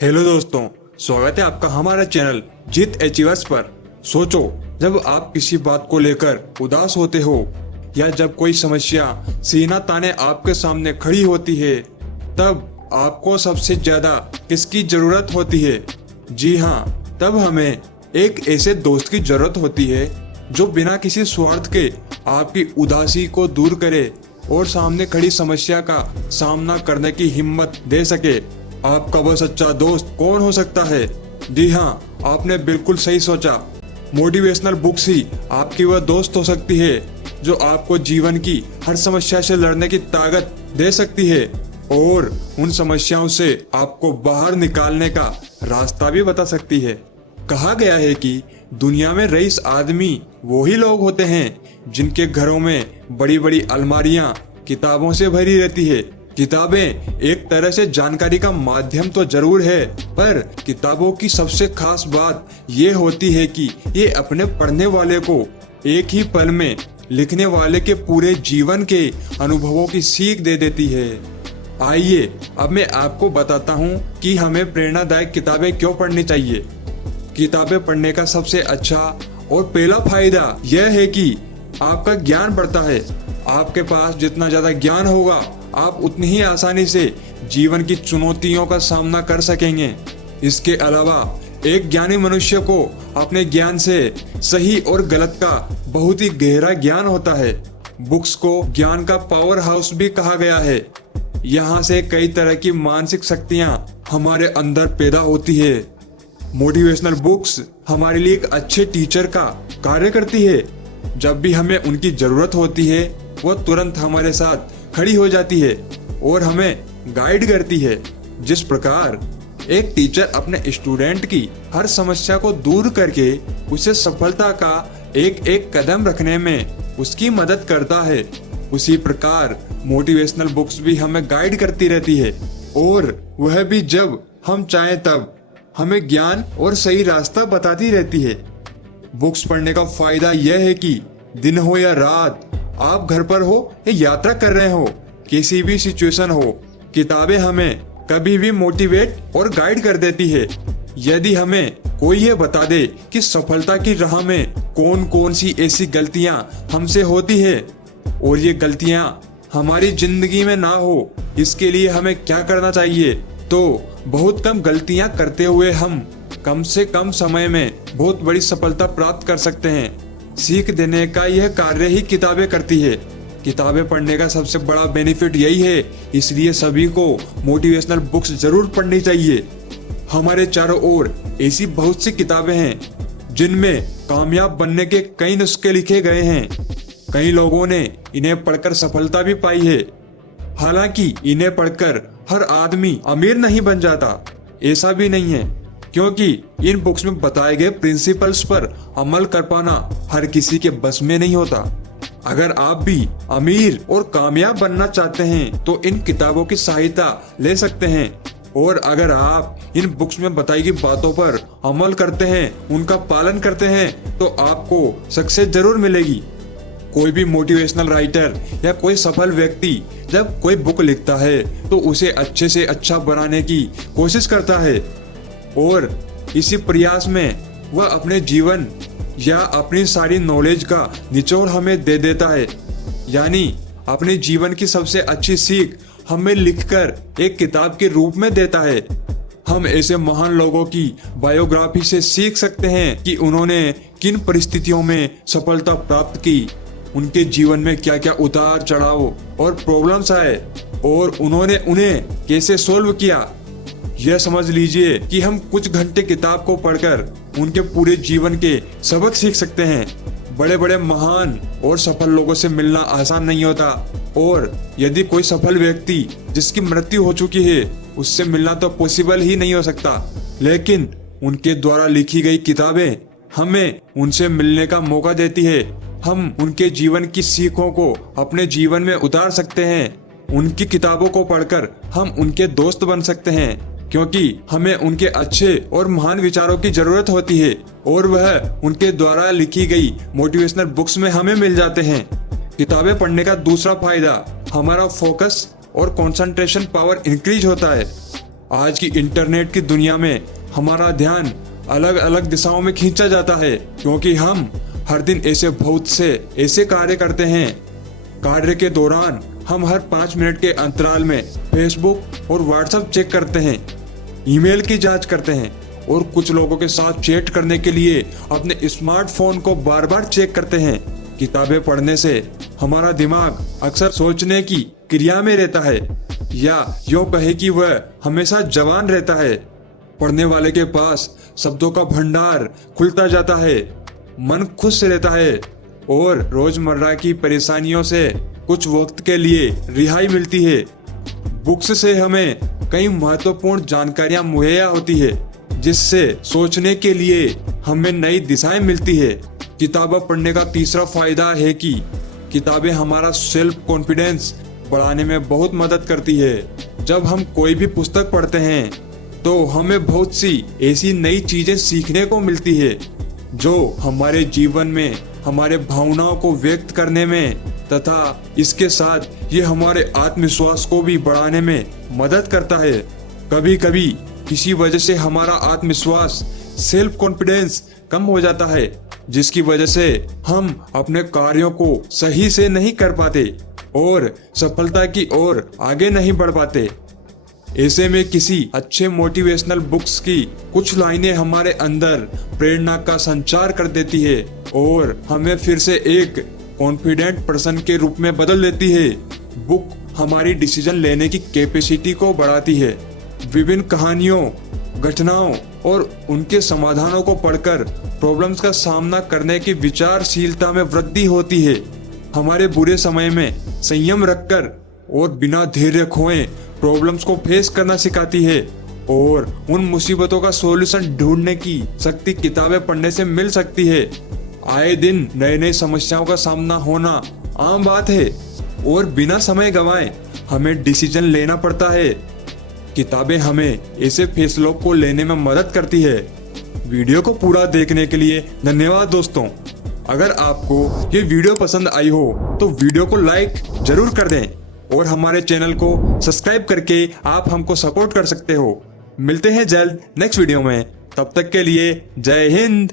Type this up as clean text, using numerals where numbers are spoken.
Hello दोस्तों, स्वागत है आपका हमारा चैनल जीत अचीवर्स पर। सोचो, जब आप किसी बात को लेकर उदास होते हो या जब कोई समस्या सीना ताने आपके सामने खड़ी होती है, तब आपको सबसे ज्यादा किसकी जरूरत होती है? जी हाँ, तब हमें एक ऐसे दोस्त की जरूरत होती है जो बिना किसी स्वार्थ के आपकी उदासी को दूर करे और सामने खड़ी समस्या का सामना करने की हिम्मत दे सके। आपका वह सच्चा दोस्त कौन हो सकता है? जी हाँ, आपने बिल्कुल सही सोचा। मोटिवेशनल बुक्स ही आपकी वह दोस्त हो सकती है जो आपको जीवन की हर समस्या से लड़ने की ताकत दे सकती है और उन समस्याओं से आपको बाहर निकालने का रास्ता भी बता सकती है। कहा गया है कि दुनिया में रईस आदमी वही लोग होते हैं जिनके घरों में बड़ी बड़ी अलमारियां किताबों से भरी रहती है। किताबें एक तरह से जानकारी का माध्यम तो जरूर है, पर किताबों की सबसे खास बात ये होती है कि ये अपने पढ़ने वाले को एक ही पल में लिखने वाले के पूरे जीवन के अनुभवों की सीख दे देती है। आइए अब मैं आपको बताता हूँ कि हमें प्रेरणादायक किताबें क्यों पढ़नी चाहिए। किताबें पढ़ने का सबसे अच्छा और पहला फायदा यह है कि आपका ज्ञान बढ़ता है। आपके पास जितना ज्यादा ज्ञान होगा, आप उतनी ही आसानी से जीवन की चुनौतियों का सामना कर सकेंगे। इसके अलावा एक ज्ञानी मनुष्य को अपने ज्ञान से सही और गलत का बहुत ही गहरा ज्ञान होता है। बुक्स को ज्ञान का पावर हाउस भी कहा गया है। यहाँ से कई तरह की मानसिक शक्तियाँ हमारे अंदर पैदा होती है। मोटिवेशनल बुक्स हमारे लिए एक अच्छे टीचर का कार्य करती है। जब भी हमें उनकी जरूरत होती है, वह तुरंत हमारे साथ खड़ी हो जाती है और हमें गाइड करती है। जिस प्रकार एक टीचर अपने स्टूडेंट की हर समस्या को दूर करके उसे सफलता का एक एक कदम रखने में उसकी मदद करता है, उसी प्रकार मोटिवेशनल बुक्स भी हमें गाइड करती रहती है, और वह भी जब हम चाहें तब हमें ज्ञान और सही रास्ता बताती रहती है। बुक्स पढ़ने का फायदा यह है कि दिन हो या रात, आप घर पर हो या यात्रा कर रहे हो, किसी भी सिचुएशन हो, किताबें हमें कभी भी मोटिवेट और गाइड कर देती है। यदि हमें कोई ये बता दे कि सफलता की राह में कौन कौन सी ऐसी गलतियां हमसे होती है और ये गलतियां हमारी जिंदगी में ना हो, इसके लिए हमें क्या करना चाहिए, तो बहुत कम गलतियां करते हुए हम कम से कम समय में बहुत बड़ी सफलता प्राप्त कर सकते हैं। सीख देने का यह कार्य ही किताबें करती है। किताबें पढ़ने का सबसे बड़ा बेनिफिट यही है, इसलिए सभी को मोटिवेशनल बुक्स जरूर पढ़नी चाहिए। हमारे चारों ओर ऐसी बहुत सी किताबें हैं जिनमें कामयाब बनने के कई नुस्खे लिखे गए हैं। कई लोगों ने इन्हें पढ़कर सफलता भी पाई है। हालांकि इन्हें पढ़कर हर आदमी अमीर नहीं बन जाता, ऐसा भी नहीं है, क्योंकि इन बुक्स में बताए गए प्रिंसिपल्स पर अमल कर पाना हर किसी के बस में नहीं होता। अगर आप भी अमीर और कामयाब बनना चाहते हैं तो इन किताबों की सहायता ले सकते हैं, और अगर आप इन बुक्स में बताई गई बातों पर अमल करते हैं, उनका पालन करते हैं, तो आपको सक्सेस जरूर मिलेगी। कोई भी मोटिवेशनल राइटर या कोई सफल व्यक्ति जब कोई बुक लिखता है तो उसे अच्छे से अच्छा बनाने की कोशिश करता है, और इसी प्रयास में वह अपने जीवन या अपनी सारी नॉलेज का निचोड़ हमें दे देता है। यानी अपने जीवन की सबसे अच्छी सीख हमें लिखकर एक किताब के रूप में देता है। हम ऐसे महान लोगों की बायोग्राफी से सीख सकते हैं कि उन्होंने किन परिस्थितियों में सफलता प्राप्त की, उनके जीवन में क्या क्या उतार चढ़ाव और प्रॉब्लम्स आए और उन्होंने उन्हें कैसे सोल्व किया। यह समझ लीजिए कि हम कुछ घंटे किताब को पढ़कर उनके पूरे जीवन के सबक सीख सकते हैं। बड़े बड़े महान और सफल लोगों से मिलना आसान नहीं होता, और यदि कोई सफल व्यक्ति जिसकी मृत्यु हो चुकी है उससे मिलना तो पॉसिबल ही नहीं हो सकता, लेकिन उनके द्वारा लिखी गई किताबें हमें उनसे मिलने का मौका देती है। हम उनके जीवन की सीखों को अपने जीवन में उतार सकते हैं। उनकी किताबों को पढ़कर हम उनके दोस्त बन सकते हैं, क्योंकि हमें उनके अच्छे और महान विचारों की जरूरत होती है, और वह उनके द्वारा लिखी गई मोटिवेशनल बुक्स में हमें मिल जाते हैं। किताबें पढ़ने का दूसरा फायदा, हमारा फोकस और कंसंट्रेशन पावर इंक्रीज होता है। आज की इंटरनेट की दुनिया में हमारा ध्यान अलग अलग दिशाओं में खींचा जाता है, क्योंकि हम हर दिन ऐसे बहुत से ऐसे कार्य करते हैं। कार्य के दौरान हम हर 5 मिनट के अंतराल में फेसबुक और व्हाट्सएप चेक करते हैं, ईमेल की जांच करते हैं और कुछ लोगों के साथ चैट करने के लिए अपने स्मार्टफोन को बार बार चेक करते हैं। किताबें पढ़ने से हमारा दिमाग अक्सर सोचने की क्रिया में रहता है, या यूं कहे कि वह हमेशा जवान रहता है। पढ़ने वाले के पास शब्दों का भंडार खुलता जाता है, मन खुश रहता है और रोजमर्रा की परेशानियों से कुछ वक्त के लिए रिहाई मिलती है। बुक्स से हमें कई महत्वपूर्ण जानकारियां मुहैया होती है, जिससे सोचने के लिए हमें नई दिशाएं मिलती है। किताबें पढ़ने का तीसरा फायदा है कि किताबें हमारा सेल्फ कॉन्फिडेंस बढ़ाने में बहुत मदद करती है। जब हम कोई भी पुस्तक पढ़ते हैं तो हमें बहुत सी ऐसी नई चीजें सीखने को मिलती है, जो हमारे जीवन में हमारे भावनाओं को व्यक्त करने में तथा इसके साथ ये हमारे आत्मविश्वास को भी बढ़ाने में मदद करता है। कभी कभी किसी वजह से हमारा आत्मविश्वास, सेल्फ कॉन्फिडेंस कम हो जाता है, जिसकी वजह से हम अपने कार्यों को सही से नहीं कर पाते और सफलता की ओर आगे नहीं बढ़ पाते। ऐसे में किसी अच्छे मोटिवेशनल बुक्स की कुछ लाइनें हमारे अंदर प्रेरणा का संचार कर देती है और हमें फिर से एक कॉन्फिडेंट पर्सन के रूप में बदल देती है। बुक हमारी डिसीजन लेने की कैपेसिटी को बढ़ाती है। विभिन्न कहानियों, घटनाओं और उनके समाधानों को पढ़कर प्रॉब्लम्स का सामना करने की विचारशीलता में वृद्धि होती है। हमारे बुरे समय में संयम रखकर और बिना धैर्य खोए प्रॉब्लम्स को फेस करना सिखाती है और उन मुसीबतों का सॉल्यूशन ढूंढने की शक्ति किताबें पढ़ने से मिल सकती है। आए दिन नई नई समस्याओं का सामना होना आम बात है और बिना समय गंवाए हमें डिसीजन लेना पड़ता है। किताबें हमें ऐसे फैसलों को लेने में मदद करती है। वीडियो को पूरा देखने के लिए धन्यवाद दोस्तों। अगर आपको ये वीडियो पसंद आई हो तो वीडियो को लाइक जरूर कर दें और हमारे चैनल को सब्सक्राइब करके आप हमको सपोर्ट कर सकते हो। मिलते हैं जल्द नेक्स्ट वीडियो में, तब तक के लिए जय हिंद।